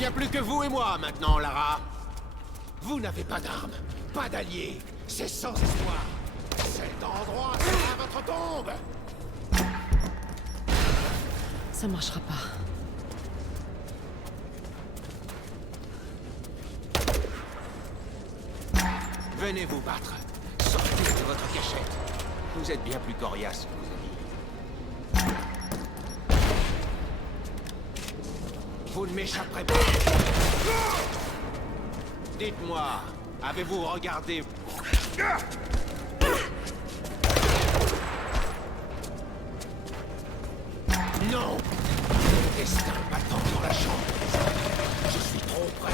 n'y a plus que vous et moi maintenant, Lara. Vous n'avez pas d'armes, pas d'alliés. C'est sans espoir. Cet endroit sera votre tombe. Ça marchera pas. Venez vous battre. Sortez de votre cachette. Vous êtes bien plus coriace que vos amis. Vous ne m'échapperez pas. Dites-moi, avez-vous regardé... Non! Le destin m'attend dans la chambre. Je suis trop près.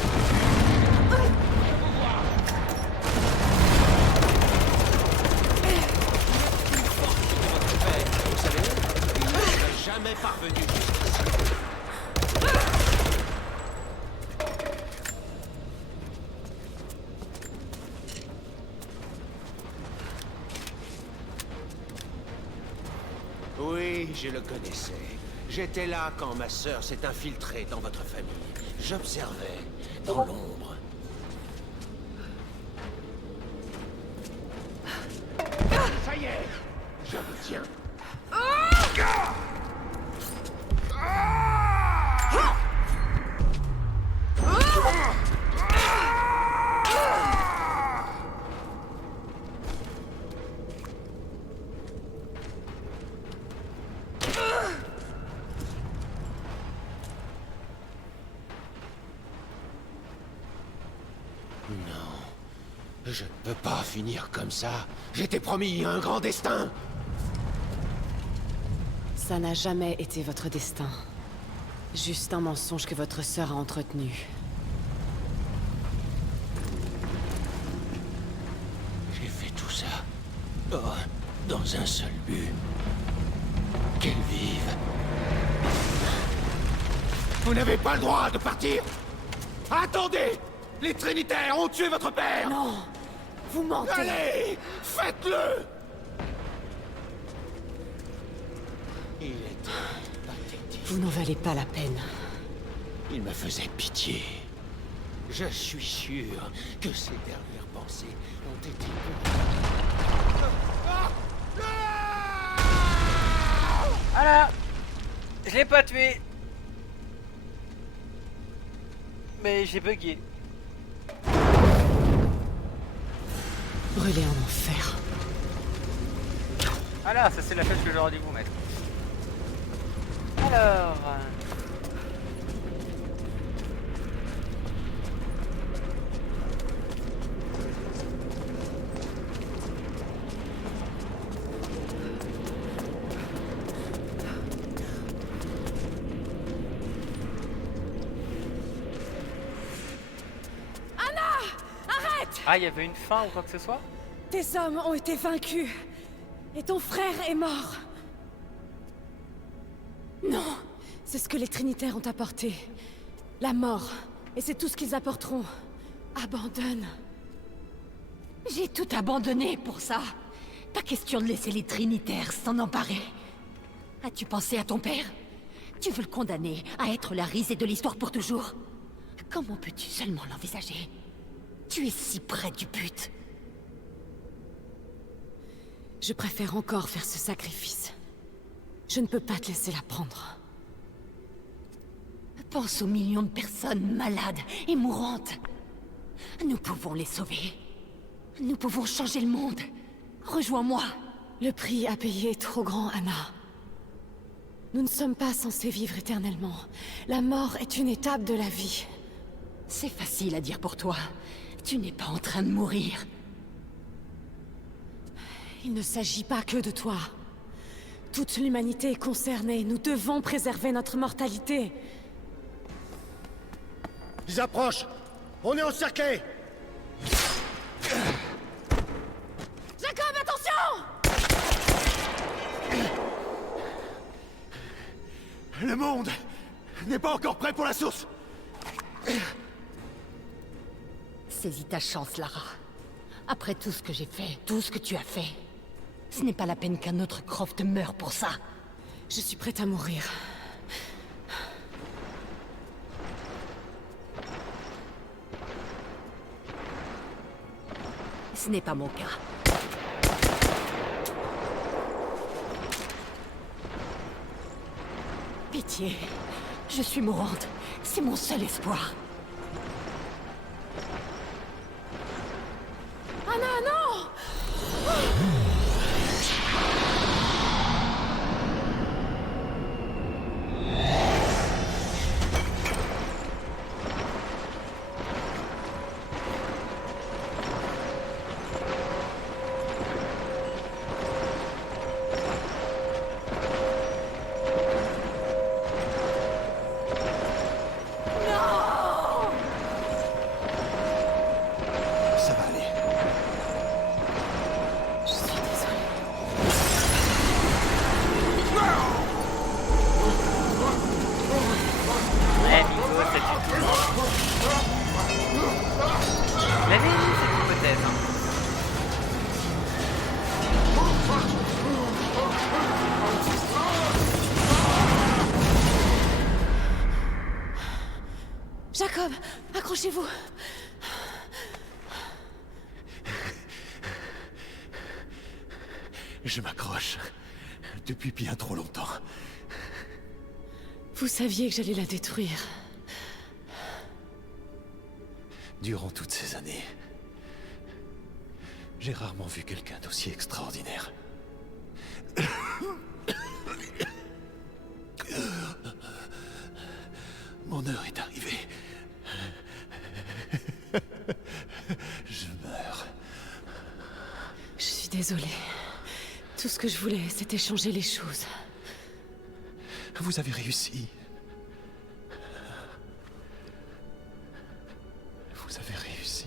Vous savez, il ne serait jamais parvenu jusqu'ici. Oui, je le connaissais. J'étais là quand ma sœur s'est infiltrée dans votre famille. J'observais, dans l'ombre. Ça y est, je vous tiens. Je ne peux pas finir comme ça. J'étais promis un grand destin. Ça n'a jamais été votre destin. Juste un mensonge que votre sœur a entretenu. J'ai fait tout ça. Oh, dans un seul but. Qu'elle vive. Vous n'avez pas le droit de partir. Attendez! Les Trinitaires ont tué votre père! Non! Vous mentez! Allez! Faites-le! Il était pathétique. Vous n'en valez pas la peine. Il me faisait pitié. Je suis sûr que ses dernières pensées ont été... Voilà. Je l'ai pas tué. Mais j'ai bugué. Brûlé en enfer. Voilà, ça c'est la flèche que j'aurais dû vous mettre. Alors... Ah, il y avait une fin ou quoi que ce soit? Tes hommes ont été vaincus. Et ton frère est mort. Non! C'est ce que les Trinitaires ont apporté. La mort. Et c'est tout ce qu'ils apporteront. Abandonne. J'ai tout abandonné pour ça. Pas question de laisser les Trinitaires s'en emparer. As-tu pensé à ton père? Tu veux le condamner à être la risée de l'histoire pour toujours? Comment peux-tu seulement l'envisager? Tu es si près du but. Je préfère encore faire ce sacrifice. Je ne peux pas te laisser la prendre. Pense aux millions de personnes malades et mourantes. Nous pouvons les sauver. Nous pouvons changer le monde. Rejoins-moi. Le prix à payer est trop grand, Anna. Nous ne sommes pas censés vivre éternellement. La mort est une étape de la vie. C'est facile à dire pour toi. Tu n'es pas en train de mourir. Il ne s'agit pas que de toi. Toute l'humanité est concernée. Nous devons préserver notre mortalité. Ils approchent. On est encerclés. Jacob, attention! Le monde n'est pas encore prêt pour la source. Saisis ta chance, Lara. Après tout ce que j'ai fait, tout ce que tu as fait, ce n'est pas la peine qu'un autre Croft meure pour ça. Je suis prête à mourir. Ce n'est pas mon cas. Pitié. Je suis mourante. C'est mon seul espoir. Anna, non! Ça va aller. Je suis désolée. Eh, Nico, c'est tout. Je l'avais dit, cette hypothèse. Hein. Jacob, accrochez-vous. Je m'accroche. Depuis bien trop longtemps. Vous saviez que j'allais la détruire. Durant toutes ces années, j'ai rarement vu quelqu'un d'aussi extraordinaire. Mon heure est arrivée. Je meurs. Je suis désolée. Tout ce que je voulais, c'était changer les choses. Vous avez réussi. Vous avez réussi.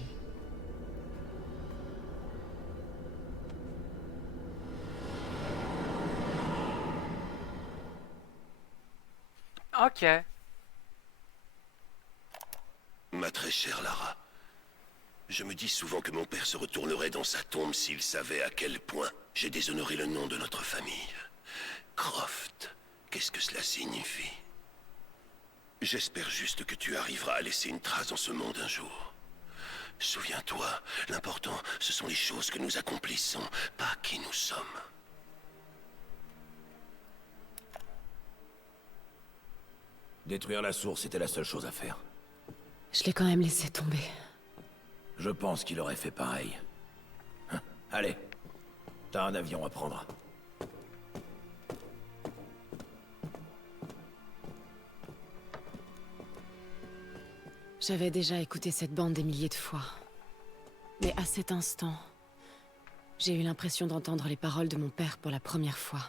Ok. Ma très chère Lara, je me dis souvent que mon père se retournerait dans sa tombe s'il savait à quel point j'ai déshonoré le nom de notre famille. Croft, qu'est-ce que cela signifie? J'espère juste que tu arriveras à laisser une trace dans ce monde un jour. Souviens-toi, l'important, ce sont les choses que nous accomplissons, pas qui nous sommes. Détruire la source était la seule chose à faire. Je l'ai quand même laissé tomber. Je pense qu'il aurait fait pareil. Hein, allez, t'as un avion à prendre. J'avais déjà écouté cette bande des milliers de fois. Mais à cet instant, j'ai eu l'impression d'entendre les paroles de mon père pour la première fois.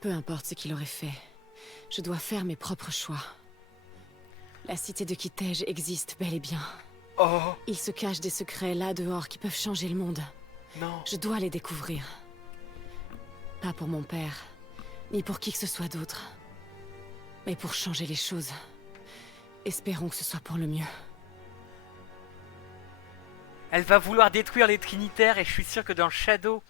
Peu importe ce qu'il aurait fait, je dois faire mes propres choix. La cité de Kitej existe bel et bien. Oh, Il se cache des secrets là dehors qui peuvent changer le monde. non. Je dois les découvrir. Pas pour mon père, ni pour qui que ce soit d'autre. Mais pour changer les choses. Espérons que ce soit pour le mieux. Elle va vouloir détruire les Trinitaires et je suis sûr que dans Shadow...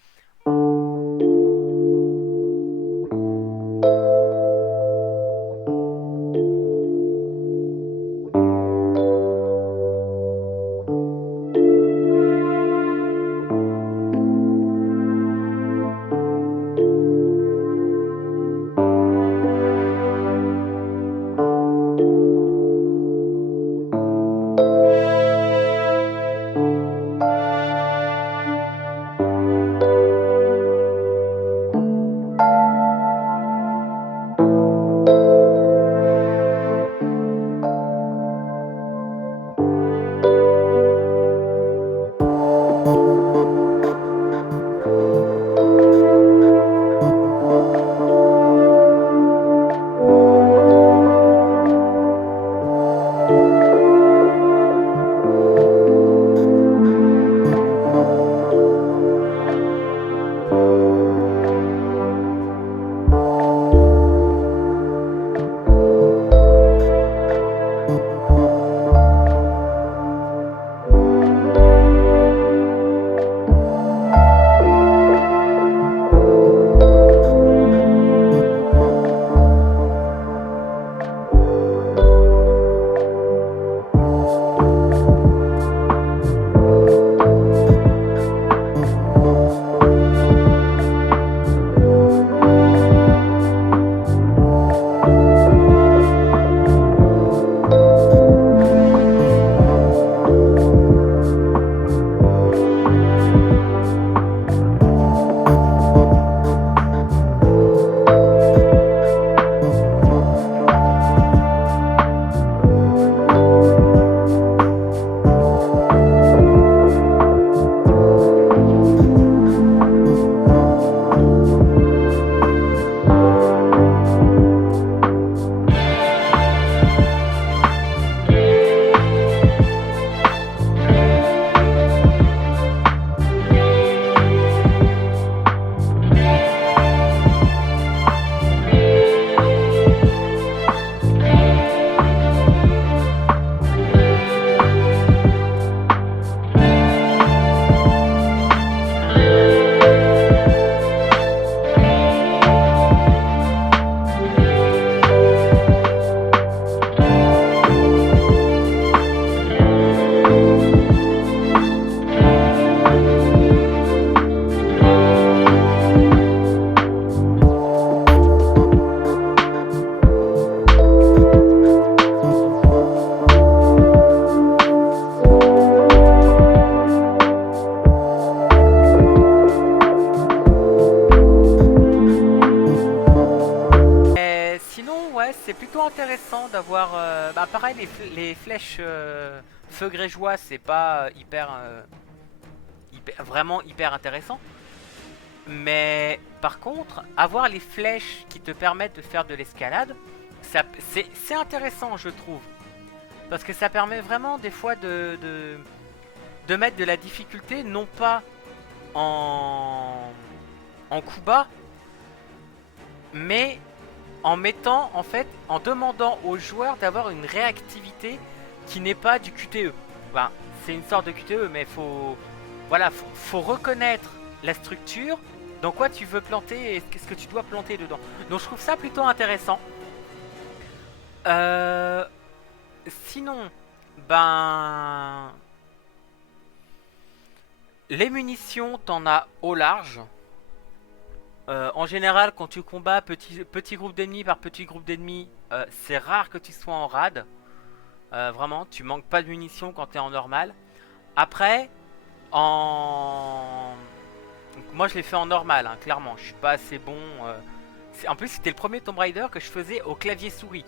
intéressant d'avoir... bah pareil, les flèches feu grégeois, c'est pas vraiment hyper intéressant. Mais par contre, avoir les flèches qui te permettent de faire de l'escalade, c'est intéressant, je trouve. Parce que ça permet vraiment des fois de mettre de la difficulté, non pas en coup bas, mais en mettant, en fait, en demandant aux joueurs d'avoir une réactivité qui n'est pas du QTE. Enfin, c'est une sorte de QTE, mais voilà, faut reconnaître la structure, dans quoi tu veux planter et qu'est-ce que tu dois planter dedans. Donc je trouve ça plutôt intéressant. Sinon, ben... les munitions, t'en as au large. En général, quand tu combats petit groupe d'ennemis par petit groupe d'ennemis, c'est rare que tu sois en rad. Vraiment, tu manques pas de munitions quand t'es en normal. Après, moi je l'ai fait en normal, hein, clairement. Je suis pas assez bon. En plus, c'était le premier Tomb Raider que je faisais au clavier souris.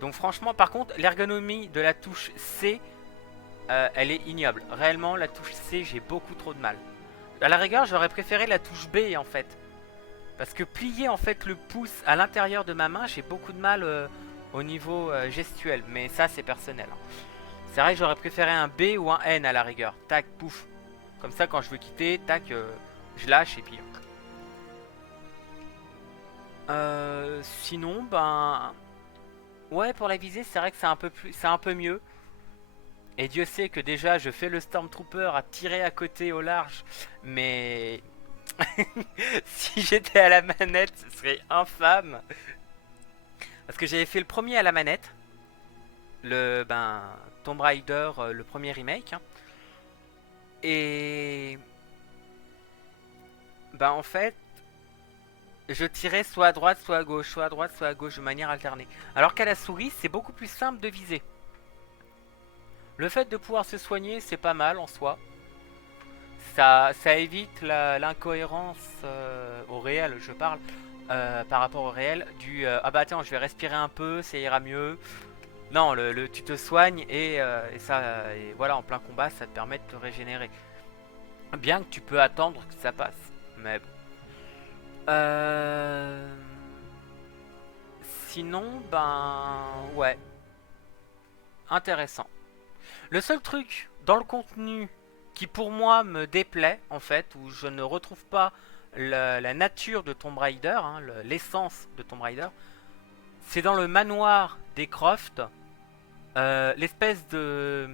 Donc franchement, par contre, l'ergonomie de la touche C, elle est ignoble. Réellement, la touche C, j'ai beaucoup trop de mal. À la rigueur, j'aurais préféré la touche B en fait. Parce que plier en fait le pouce à l'intérieur de ma main, j'ai beaucoup de mal au niveau gestuel. Mais ça, c'est personnel. Hein. C'est vrai que j'aurais préféré un B ou un N à la rigueur. Tac, pouf. Comme ça, quand je veux quitter, tac, je lâche et puis... sinon, ben... ouais, pour la visée, c'est vrai que c'est un peu mieux. Et Dieu sait que déjà, je fais le Stormtrooper à tirer à côté au large. Mais... si j'étais à la manette, ce serait infâme. Parce que j'avais fait le premier à la manette. Tomb Raider, le premier remake. Hein. Et... ben en fait... je tirais soit à droite, soit à gauche, soit à droite, soit à gauche, de manière alternée. Alors qu'à la souris, c'est beaucoup plus simple de viser. Le fait de pouvoir se soigner, c'est pas mal en soi. Ça évite l'incohérence au réel, je parle, par rapport au réel, ah bah attends, je vais respirer un peu, ça ira mieux. Non, tu te soignes et voilà, en plein combat, ça te permet de te régénérer. Bien que tu peux attendre que ça passe, mais bon. Sinon, ben ouais, intéressant. Le seul truc dans le contenu qui pour moi me déplaît en fait, où je ne retrouve pas la nature de Tomb Raider, hein, l'essence de Tomb Raider, c'est dans le manoir des Croft, l'espèce de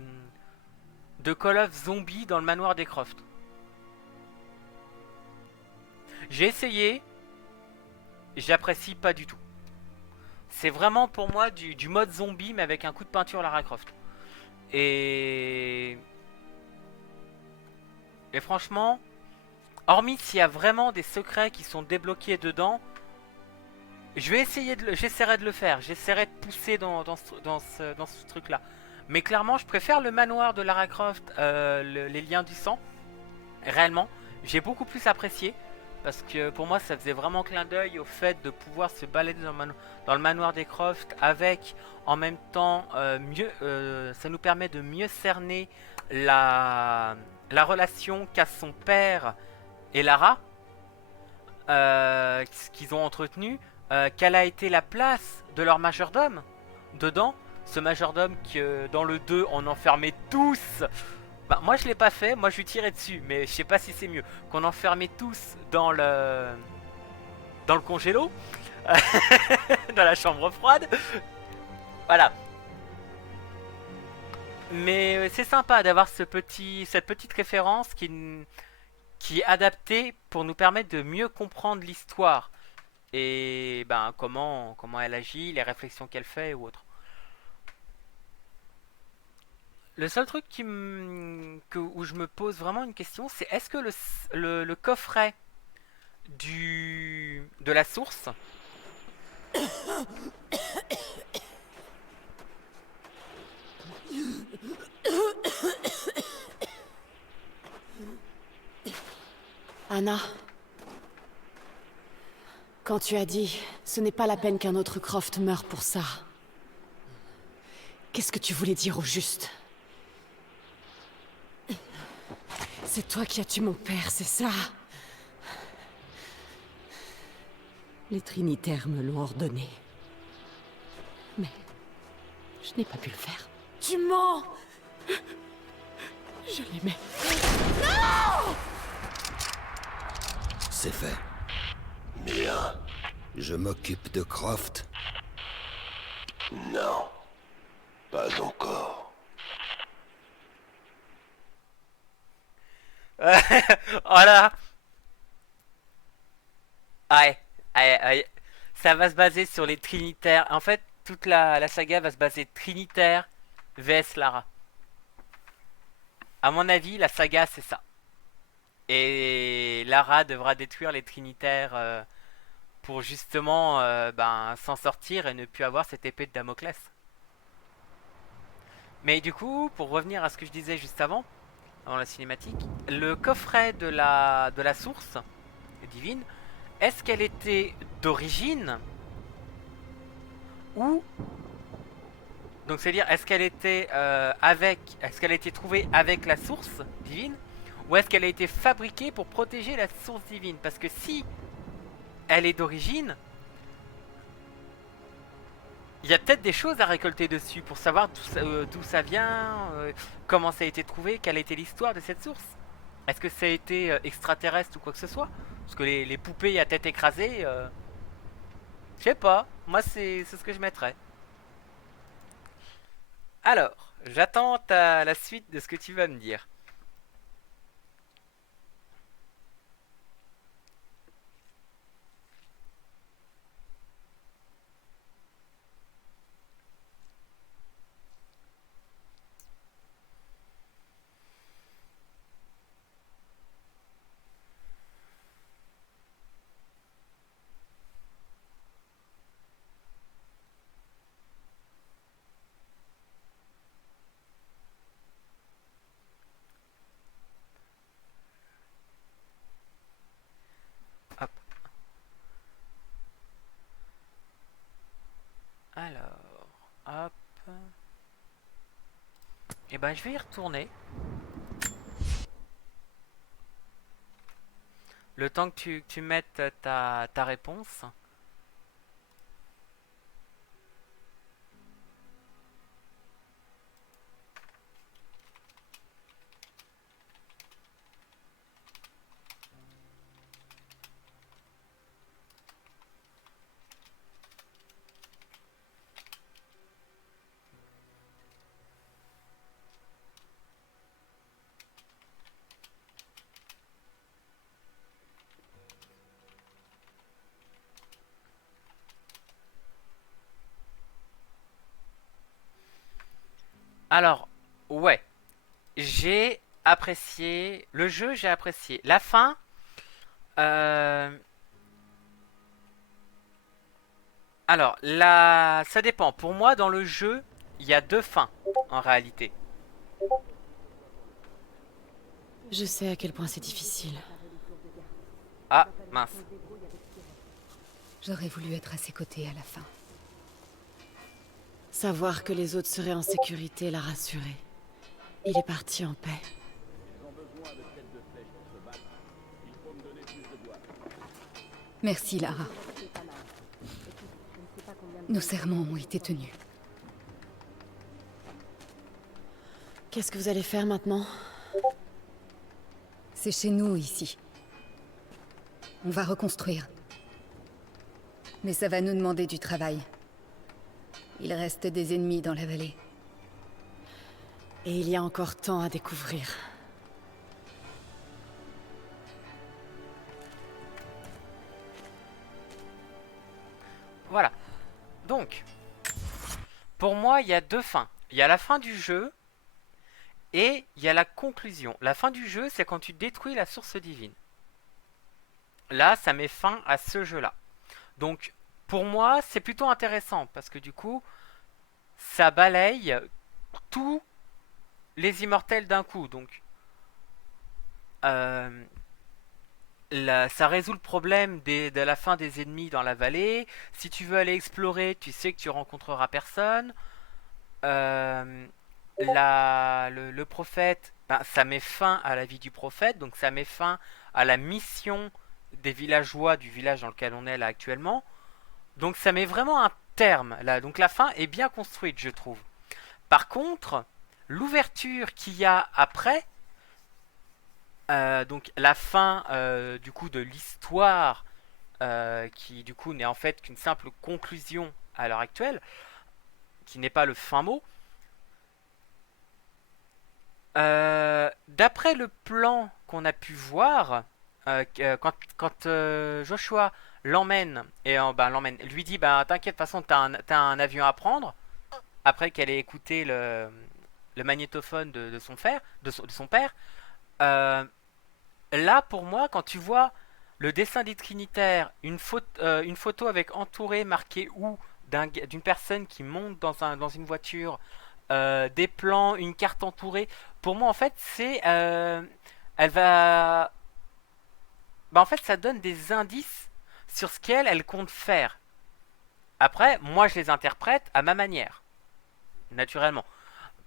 Call of zombie dans le manoir des Croft. J'ai essayé, j'apprécie pas du tout. C'est vraiment pour moi du mode zombie mais avec un coup de peinture Lara Croft. Et franchement, hormis s'il y a vraiment des secrets qui sont débloqués dedans, j'essaierai de le faire. J'essaierai de pousser dans ce truc-là. Mais clairement, je préfère le manoir de Lara Croft, les liens du sang. Réellement, j'ai beaucoup plus apprécié. Parce que pour moi, ça faisait vraiment clin d'œil au fait de pouvoir se balader dans le manoir des Croft avec, en même temps, ça nous permet de mieux cerner la relation qu'a son père et Lara, qu'ils ont entretenu, quelle a été la place de leur majordome dedans, ce majordome que dans le 2 on enfermait tous. Bah, moi je l'ai pas fait, moi je lui tirais dessus, mais je sais pas si c'est mieux qu'on enfermait tous dans le congélo, dans la chambre froide. Voilà. Mais c'est sympa d'avoir cette petite référence qui est adaptée pour nous permettre de mieux comprendre l'histoire et ben comment elle agit, les réflexions qu'elle fait ou autre. Le seul truc où je me pose vraiment une question, c'est est-ce que le coffret de la source Anna, quand tu as dit « ce n'est pas la peine qu'un autre Croft meure pour ça », Qu'est-ce que tu voulais dire au juste? C'est toi qui as tué mon père, c'est ça? Les Trinitaires me l'ont ordonné. Mais je n'ai pas pu le faire. Tu mens! Je l'aimais. C'est fait. Bien. Je m'occupe de Croft. Non. Pas encore. Voilà. Ouais, ouais, ouais. Ça va se baser sur les Trinitaires. En fait, toute la saga va se baser Trinitaire vs Lara. À mon avis, la saga, c'est ça. Et Lara devra détruire les Trinitaires pour justement s'en sortir et ne plus avoir cette épée de Damoclès. Mais du coup, pour revenir à ce que je disais juste avant la cinématique, le coffret de la source divine, est-ce qu'elle était d'origine ou donc c'est-à-dire est-ce qu'elle était est-ce qu'elle a été trouvée avec la source divine ou est-ce qu'elle a été fabriquée pour protéger la source divine? Parce que si elle est d'origine, il y a peut-être des choses à récolter dessus pour savoir d'où ça vient, comment ça a été trouvé, quelle a été l'histoire de cette source. Est-ce que ça a été extraterrestre ou quoi que ce soit? Parce que les poupées à tête écrasée, je sais pas. Moi, c'est ce que je mettrais. Alors, j'attends la suite de ce que tu vas me dire. Hop. Alors, hop. Et ben, je vais y retourner. Le temps que tu mettes ta réponse. Alors, ouais. J'ai apprécié. Le jeu, j'ai apprécié. La fin. euh, Alors, ça dépend. Pour moi, dans le jeu, il y a deux fins, en réalité. Je sais à quel point c'est difficile. Ah, mince. J'aurais voulu être à ses côtés à la fin. Savoir que les autres seraient en sécurité l'a rassuré. Il est parti en paix. Merci, Lara. Nos serments ont été tenus. Qu'est-ce que vous allez faire maintenant? C'est chez nous, ici. On va reconstruire. Mais ça va nous demander du travail. Il reste des ennemis dans la vallée. Et il y a encore tant à découvrir. Voilà. Donc, pour moi, il y a deux fins. Il y a la fin du jeu et il y a la conclusion. La fin du jeu, c'est quand tu détruis la source divine. Là, ça met fin à ce jeu-là. Donc, pour moi, c'est plutôt intéressant parce que du coup, ça balaye tous les immortels d'un coup. Donc, ça résout le problème de la fin des ennemis dans la vallée. Si tu veux aller explorer, tu sais que tu rencontreras personne. le prophète, ben, ça met fin à la vie du prophète, donc ça met fin à la mission des villageois du village dans lequel on est là actuellement. Donc ça met vraiment un terme là. Donc la fin est bien construite, je trouve. Par contre, l'ouverture qu'il y a après, donc la fin du coup de l'histoire, qui du coup n'est en fait qu'une simple conclusion à l'heure actuelle, qui n'est pas le fin mot. D'après le plan qu'on a pu voir, quand Joshua l'emmène et lui dit bah t'inquiète, de toute façon t'as un avion à prendre, après qu'elle ait écouté le magnétophone de son père. Là pour moi, quand tu vois le dessin des Trinitaires, une photo avec entouré marqué où d'une personne qui monte dans une voiture, des plans, une carte entourée. Pour moi, en fait, elle va. Bah, en fait, ça donne des indices sur ce elle compte faire. Après, moi, je les interprète à ma manière, naturellement.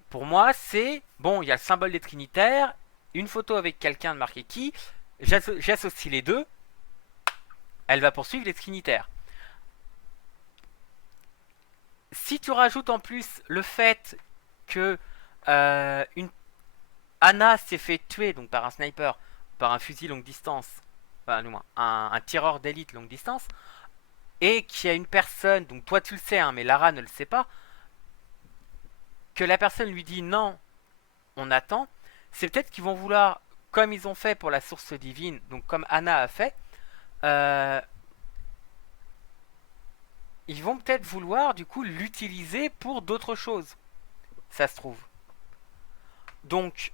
Pour moi, c'est bon. Il y a le symbole des Trinitaires, une photo avec quelqu'un de marqué qui. J'associe les deux. Elle va poursuivre les Trinitaires. Si tu rajoutes en plus le fait que Anna s'est fait tuer donc par un sniper, par un fusil longue distance, enfin, non, un tireur d'élite longue distance, et qu'il y a une personne, donc toi tu le sais, hein, mais Lara ne le sait pas, que la personne lui dit non, on attend, c'est peut-être qu'ils vont vouloir, comme ils ont fait pour la source divine, donc comme Anna a fait, ils vont peut-être vouloir du coup l'utiliser pour d'autres choses. Ça se trouve. Donc,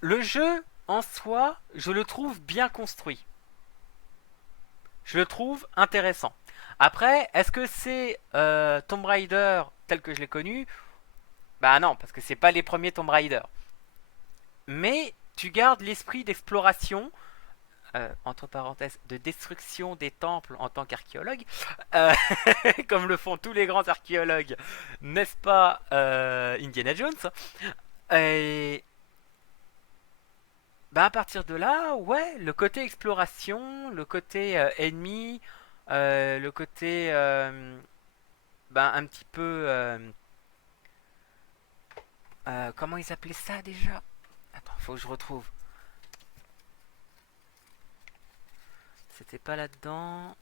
le jeu en soi, je le trouve bien construit. Je le trouve intéressant. Après, est-ce que c'est Tomb Raider tel que je l'ai connu? Bah non, parce que c'est pas les premiers Tomb Raider. Mais tu gardes l'esprit d'exploration, entre parenthèses, de destruction des temples en tant qu'archéologue, comme le font tous les grands archéologues, n'est-ce pas, Indiana Jones? Et bah à partir de là, ouais, le côté exploration, le côté ennemi, le côté un petit peu comment ils appelaient ça déjà? Attends, faut que je retrouve. C'était pas là-dedans.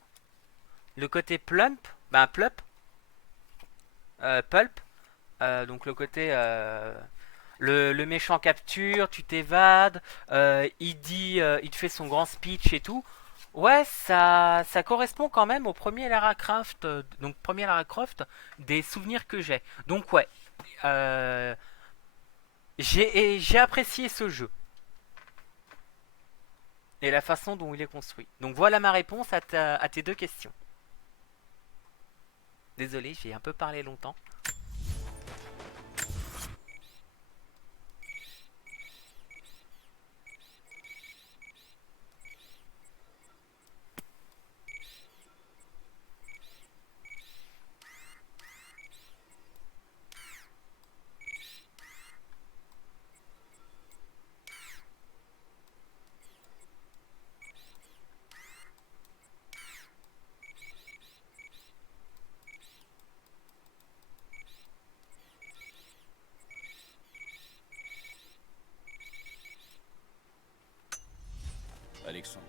Le côté plump, pulp, donc le côté le méchant capture, tu t'évades, il te fait son grand speech et tout. Ouais, ça correspond quand même au premier Lara Croft, des souvenirs que j'ai. Donc ouais, j'ai apprécié ce jeu et la façon dont il est construit. Donc voilà ma réponse à tes deux questions. Désolé, j'ai un peu parlé longtemps. Alexandre.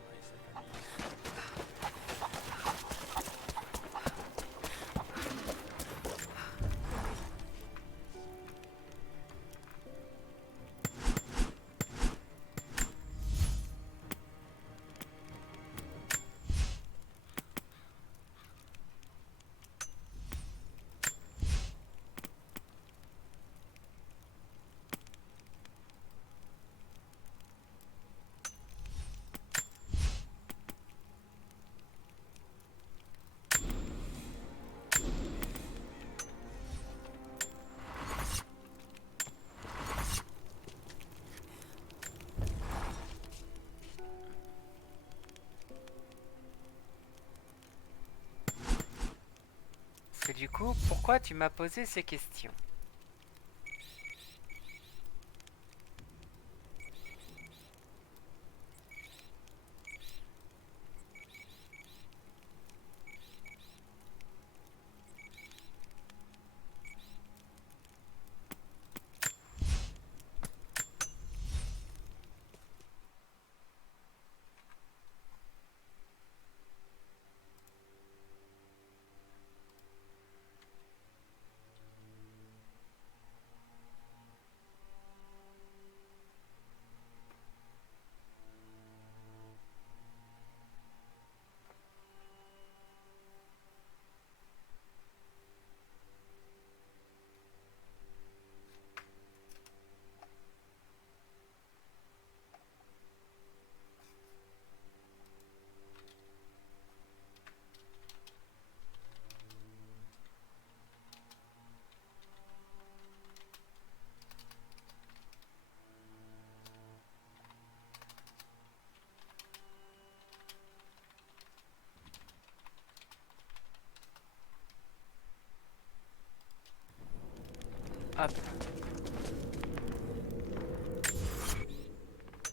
Parce que du coup, pourquoi tu m'as posé ces questions? Hop.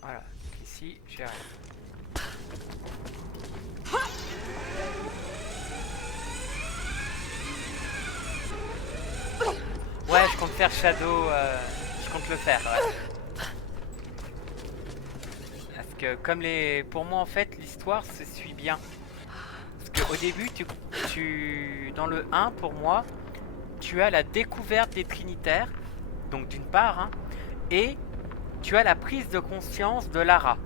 Voilà. Donc ici, j'ai rien. Ouais, je compte faire Shadow. Je compte le faire. Ouais. Parce que comme pour moi en fait, l'histoire se suit bien. Parce qu'au début, dans le 1, pour moi, tu as la découverte des Trinitaires, donc d'une part, hein, et tu as la prise de conscience de Lara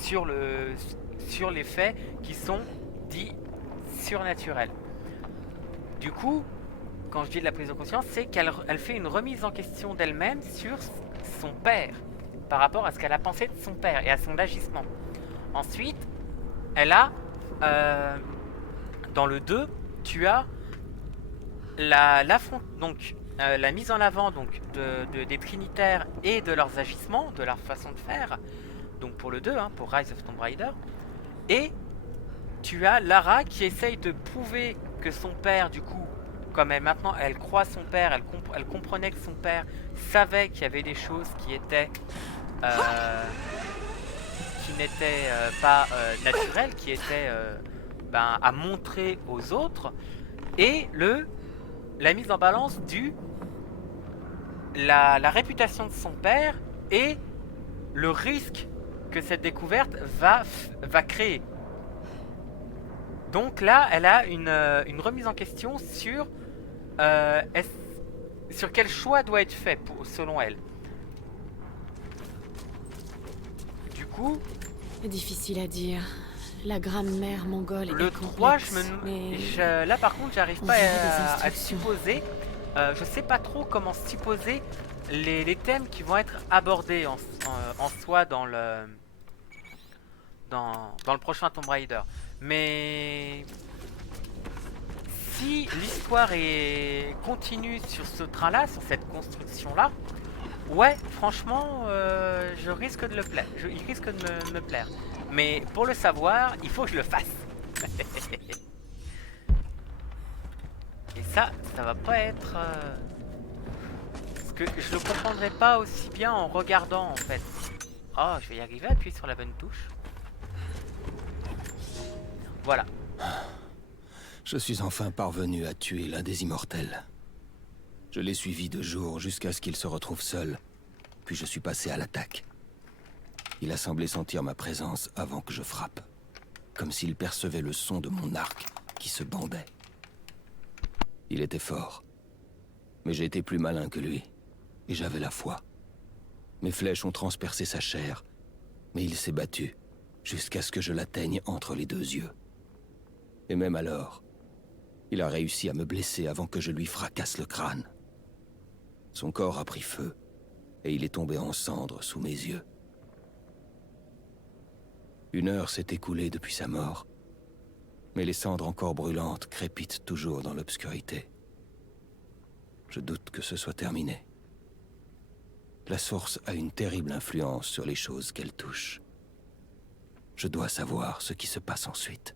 sur les faits qui sont dits surnaturels. Du coup, quand je dis de la prise de conscience, c'est qu'elle fait une remise en question d'elle-même sur son père, par rapport à ce qu'elle a pensé de son père et à son agissement. Ensuite, elle a, dans le 2, tu as la mise en avant donc, des Trinitaires et de leurs agissements, de leur façon de faire, donc pour le 2, hein, pour Rise of Tomb Raider, et tu as Lara qui essaye de prouver que son père, du coup, comme maintenant elle croit son père, elle comprenait que son père savait qu'il y avait des choses qui étaient qui n'étaient pas naturelles, qui étaient à montrer aux autres, et la mise en balance la réputation de son père et le risque que cette découverte va créer. Donc là, elle a une remise en question sur quel choix doit être fait selon elle. Du coup, Difficile à dire. La grammaire mongole le est 3, complexe, mais là par contre, j'arrive on pas dirait des à instructions. supposer. Je sais pas trop comment supposer les thèmes qui vont être abordés en soi dans le prochain Tomb Raider. Mais si l'histoire continue sur ce train-là, sur cette construction-là, ouais, franchement, je risque de il risque de me plaire. Mais pour le savoir, il faut que je le fasse. Et ça va pas être... Parce que je le comprendrai pas aussi bien en regardant, en fait. Oh, je vais y arriver à appuyer sur la bonne touche. Voilà. Je suis enfin parvenu à tuer l'un des immortels. Je l'ai suivi de jour jusqu'à ce qu'il se retrouve seul. Puis je suis passé à l'attaque. Il a semblé sentir ma présence avant que je frappe. Comme s'il percevait le son de mon arc qui se bandait. Il était fort. Mais j'ai été plus malin que lui. Et j'avais la foi. Mes flèches ont transpercé sa chair. Mais il s'est battu, jusqu'à ce que je l'atteigne entre les deux yeux. Et même alors, il a réussi à me blesser avant que je lui fracasse le crâne. Son corps a pris feu, et il est tombé en cendres sous mes yeux. 1 heure s'est écoulée depuis sa mort, mais les cendres encore brûlantes crépitent toujours dans l'obscurité. Je doute que ce soit terminé. La source a une terrible influence sur les choses qu'elle touche. Je dois savoir ce qui se passe ensuite.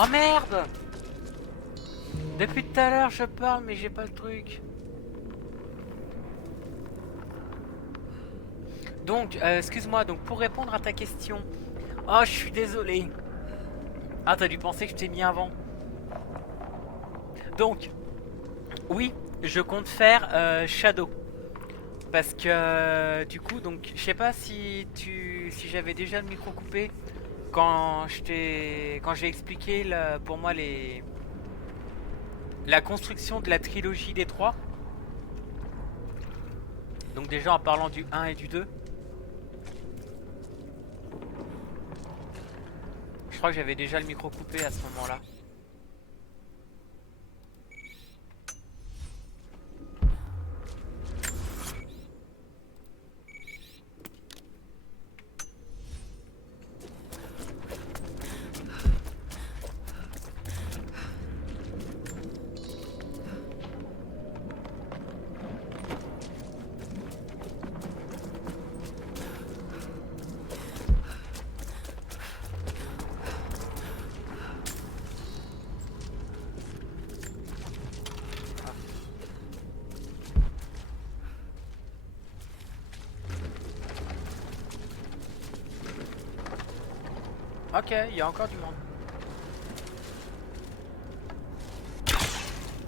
Oh merde! Depuis tout à l'heure je parle mais j'ai pas le truc. Donc, excuse-moi, donc pour répondre à ta question... Oh, je suis désolé. Ah, t'as dû penser que je t'ai mis avant. Donc, oui, je compte faire Shadow. Parce que, du coup, donc, je sais pas si j'avais déjà le micro coupé quand j'ai expliqué pour moi la construction de la trilogie des 3. Donc déjà en parlant du 1 et du 2. Je crois que j'avais déjà le micro coupé à ce moment-là. Ok, il y a encore du monde.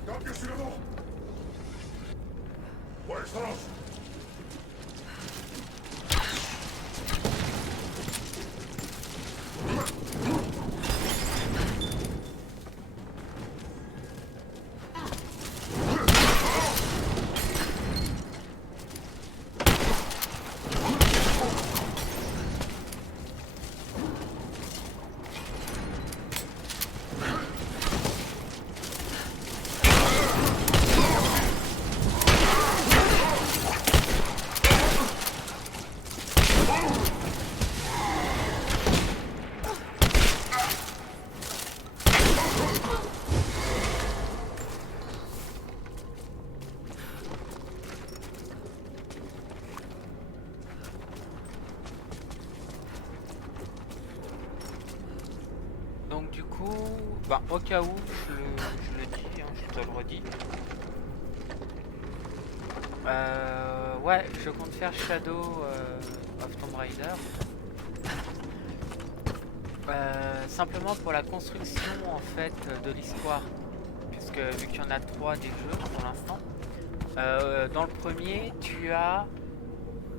Cambio ciudadano. Por estamos. Donc du coup, bah, au cas où, je le dis, hein, je te le redis. Ouais, je compte faire Shadow of Tomb Raider. Simplement pour la construction en fait de l'histoire. Puisque vu qu'il y en a 3 des jeux pour l'instant. Dans le premier, tu as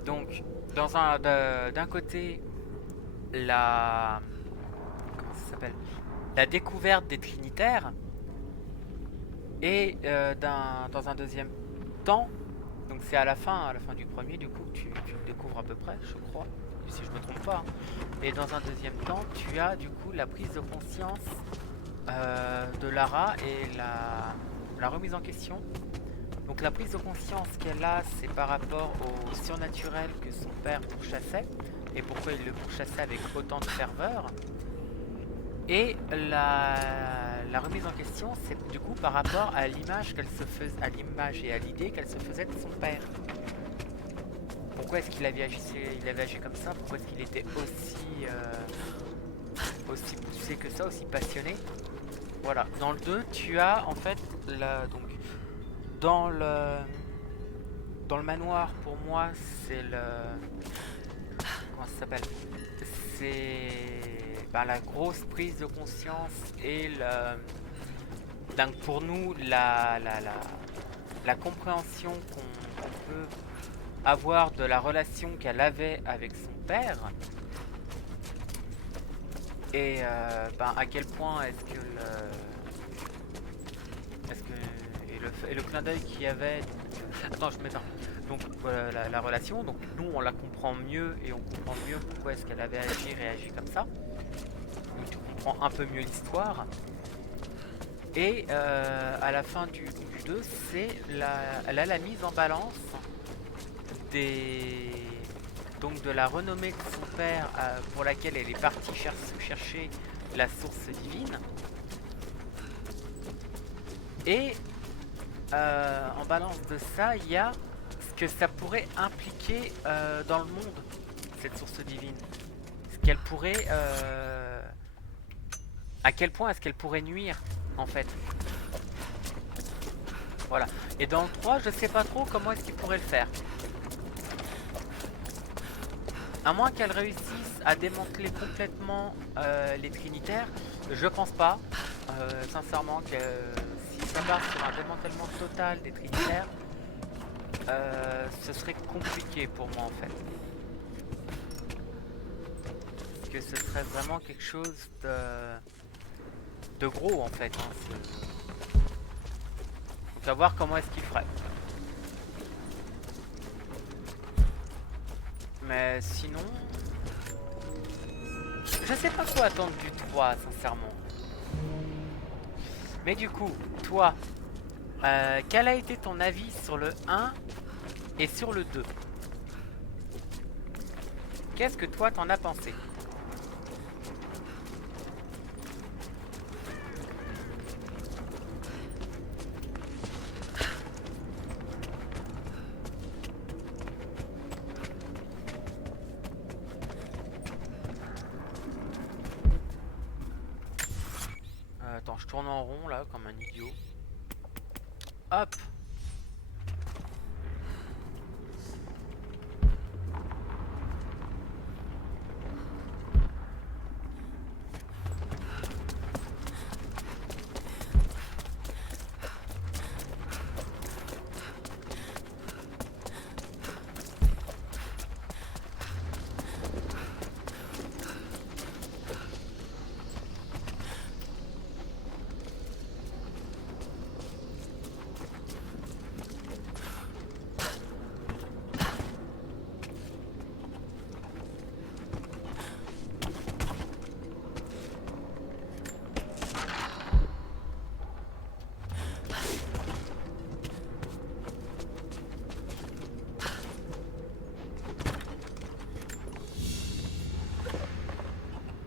donc d'un côté la... Comment ça s'appelle? La découverte des Trinitaires. Et dans un deuxième temps, donc c'est à la fin du premier, du coup, tu le découvres à peu près, je crois, si je me trompe pas. Et dans un deuxième temps, tu as du coup la prise de conscience de Lara et la remise en question. Donc la prise de conscience qu'elle a, c'est par rapport au surnaturel que son père pourchassait, et pourquoi il le pourchassait avec autant de ferveur. Et la remise en question, c'est du coup par rapport à l'image qu'elle se faisait, à l'image et à l'idée qu'elle se faisait de son père. Pourquoi est-ce qu'il avait agi comme ça? Pourquoi est-ce qu'il était aussi poussé que ça, aussi passionné? Voilà. Dans le 2, tu as en fait donc dans le manoir, pour moi, c'est comment ça s'appelle? C'est la grosse prise de conscience et donc pour nous la compréhension qu'on peut avoir de la relation qu'elle avait avec son père et à quel point est-ce que le clin d'œil qu'il y avait. Attends, je mets ça. Donc voilà la relation, donc nous on la comprend mieux et on comprend mieux pourquoi est-ce qu'elle avait réagi comme ça. Donc tu comprends un peu mieux l'histoire. Et à la fin du 2, c'est elle a la mise en balance donc de la renommée de son père pour laquelle elle est partie chercher la source divine. Et en balance de ça, il y a ce que ça pourrait impliquer dans le monde, cette source divine. Ce qu'elle pourrait à quel point est-ce qu'elle pourrait nuire, en fait. Voilà. Et dans le 3, je sais pas trop comment est-ce qu'il pourrait le faire. À moins qu'elle réussisse à démanteler complètement les Trinitaires, je pense pas. Sincèrement, que si ça part sur un démantèlement total des Trinitaires, ce serait compliqué pour moi en fait. Parce que ce serait vraiment quelque chose de gros en fait. Hein. Donc à voir comment est-ce qu'il ferait. Mais sinon... Je sais pas quoi attendre du 3, sincèrement. Mais du coup, toi, quel a été ton avis sur le 1 et sur le 2? Qu'est-ce que toi t'en as pensé? Attends, je tourne en rond là comme un idiot. Hop.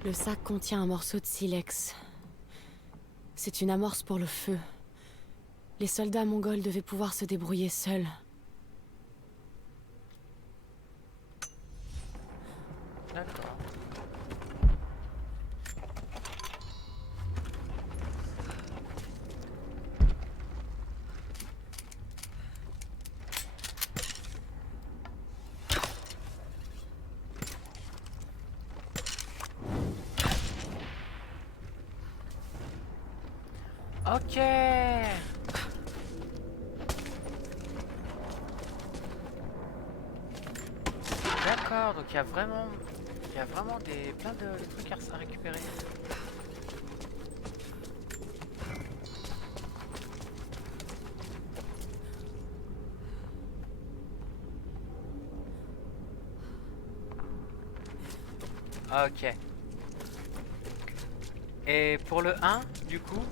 Le sac contient un morceau de silex. C'est une amorce pour le feu. Les soldats mongols devaient pouvoir se débrouiller seuls. D'accord. Ok. D'accord, donc il y a vraiment plein de trucs à récupérer. Ok. Et pour le 1, du coup,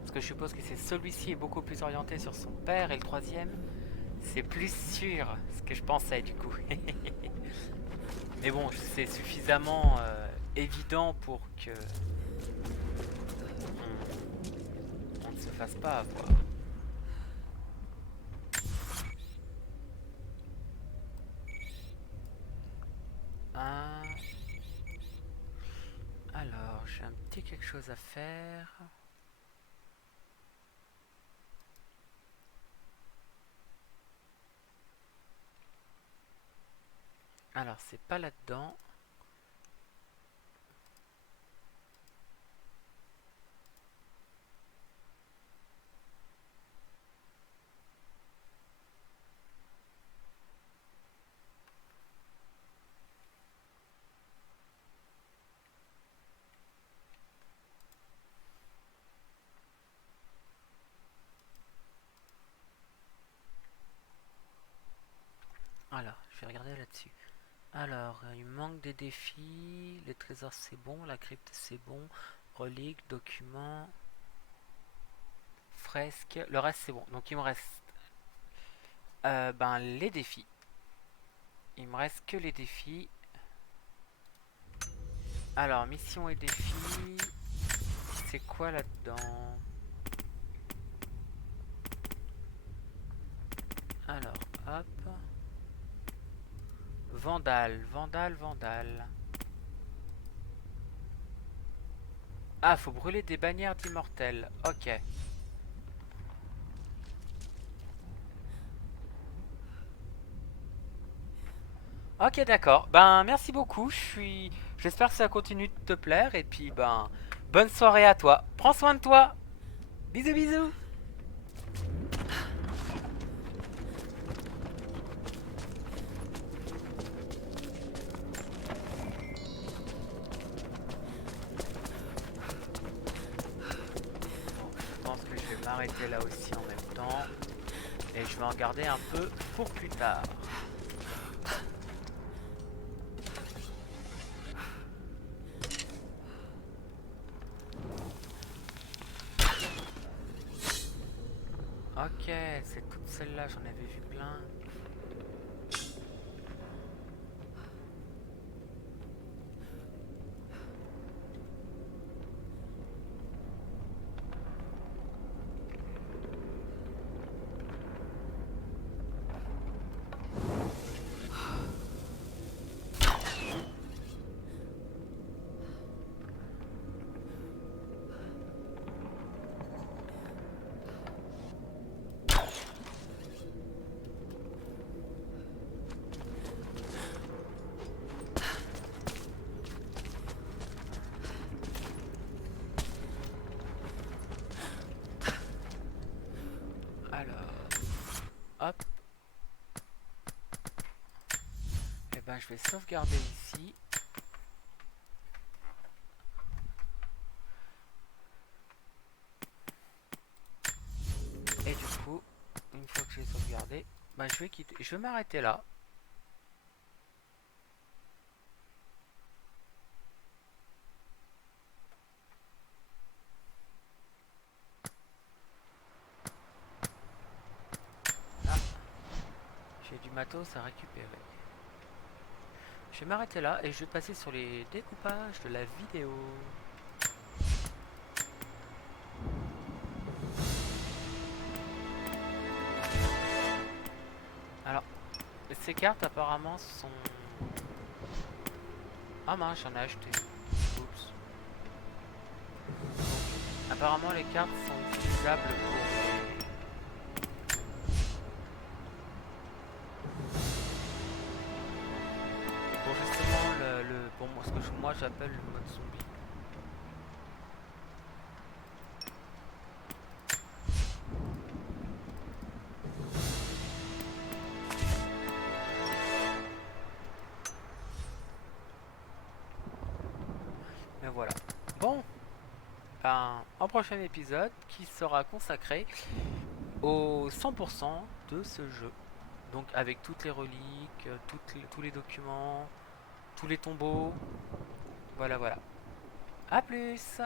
parce que je suppose que c'est celui-ci est beaucoup plus orienté sur son père et le troisième, c'est plus sûr ce que je pensais du coup. Mais bon, c'est suffisamment évident pour que on ne se fasse pas avoir. Alors, j'ai un petit quelque chose à faire. Alors, c'est pas là-dedans. Alors, je vais regarder là-dessus. Alors, il manque des défis. Les trésors, c'est bon. La crypte, c'est bon. Reliques, documents, fresques. Le reste, c'est bon. Donc, il me reste les défis. Il me reste que les défis. Alors, mission et défis. C'est quoi là-dedans? Alors, hop. Vandale, vandale, vandale. Ah, faut brûler des bannières d'immortels. Ok. Ok, d'accord. Ben, merci beaucoup. J'espère que ça continue de te plaire. Et puis, ben, bonne soirée à toi. Prends soin de toi. Bisous, bisous. Bon, je pense que je vais m'arrêter là aussi en même temps. Et je vais en garder un peu pour plus tard. Ok, c'est toute celle-là, j'en avais vu plein. Alors, hop. Et ben, je vais sauvegarder ici. Et du coup, une fois que j'ai sauvegardé, ben, je vais quitter. Je vais m'arrêter là. Ah, j'ai du matos à récupérer. Je vais m'arrêter là et je vais passer sur les découpages de la vidéo. Alors, ces cartes apparemment sont... Ah mince, j'en ai acheté. Oups. Apparemment les cartes sont utilisables pour justement pour moi, ce que moi j'appelle le mode zombie. Mais voilà. Bon, ben, un prochain épisode qui sera consacré au 100% de ce jeu. Donc avec toutes les reliques, tous les documents, tous les tombeaux. Voilà, voilà. A plus!